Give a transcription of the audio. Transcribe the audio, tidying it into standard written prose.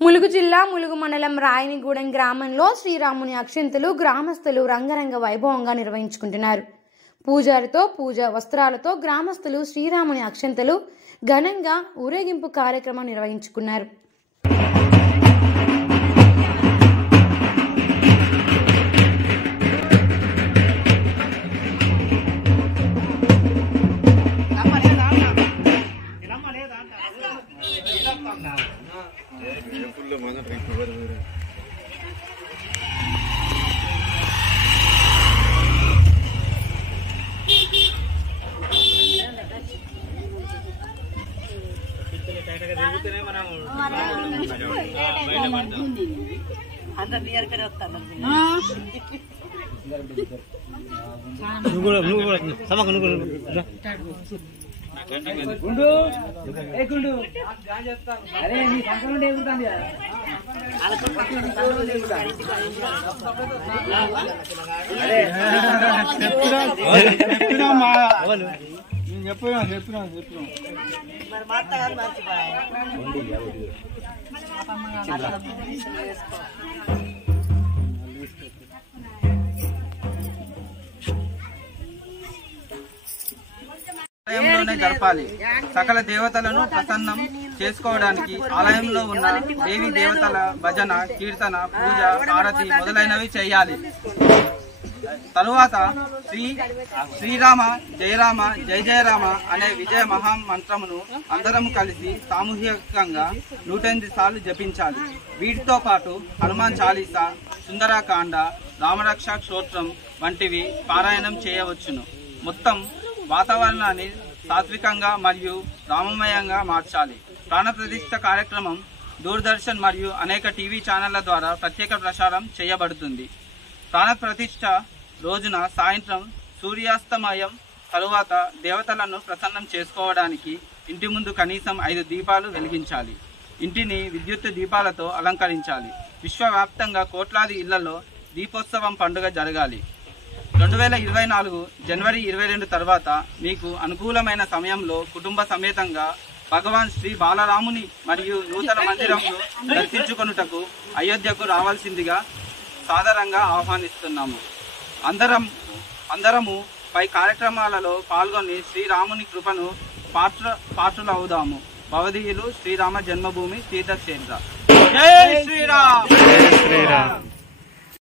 ములుగు జిల్లా ములుగు మండలం రాయనిగూడెం గ్రామంలో శ్రీరాముని అక్షంతలు గ్రామస్తులు రంగరంగ వైభవంగా నిర్వహించుకుంటున్నారు. పూజారితో పూజా వస్త్రాలతో గ్రామస్తులు శ్రీరాముని అక్షంతలు ఘనంగా ఊరేగింపు కార్యక్రమం నిర్వహించుకున్నారు. ఆలయంలోనే జరపాలి. సకల దేవతలను ప్రసన్నం చేసుకోవడానికి ఆలయంలో ఉన్న దేవీ దేవతల భజన, కీర్తన, పూజ, హారతి మొదలైనవి చేయాలి. తరువాత శ్రీరామ జయరామ జయ జయరామ అనే విజయ మహామంత్రమును అందరం కలిసి సామూహికంగా 108 సార్లు జపించాలి. వీటితో పాటు హనుమాన్ చాలీసా, సుందరకాండ, రామరక్ష స్తోత్రం వంటివి పారాయణం చేయవచ్చును. మొత్తం వాతావరణాన్ని సాత్వికంగా మరియు రామమయంగా మార్చాలి. ప్రాణప్రతిష్ఠ కార్యక్రమం దూరదర్శన్ మరియు అనేక టీవీ ఛానళ్ల ద్వారా ప్రత్యేక ప్రసారం చేయబడుతుంది. ప్రాణప్రతిష్ఠ రోజున సాయంత్రం సూర్యాస్తమయం తరువాత దేవతలను ప్రసన్నం చేసుకోవడానికి ఇంటి ముందు కనీసం 5 దీపాలు వెలిగించాలి. ఇంటిని విద్యుత్ దీపాలతో అలంకరించాలి. విశ్వవ్యాప్తంగా కోట్లాది ఇళ్లలో దీపోత్సవం పండుగ జరగాలి. 2024 జనవరి 22 తర్వాత మీకు అనుకూలమైన సమయంలో కుటుంబ సమేతంగా భగవాన్ శ్రీ బాలరాముని మరియు నూతన మందిరంలో దర్శించుకొనుటకు అయోధ్యకు రావాల్సిందిగా సాదరంగా ఆహ్వానిస్తున్నాము. అందరము పై కార్యక్రమాలలో పాల్గొని శ్రీరాముని కృపను పాత్రులవుదాము. భవదీయులు శ్రీరామ జన్మభూమి తీర్థక్షేత్ర. జై శ్రీరామ్.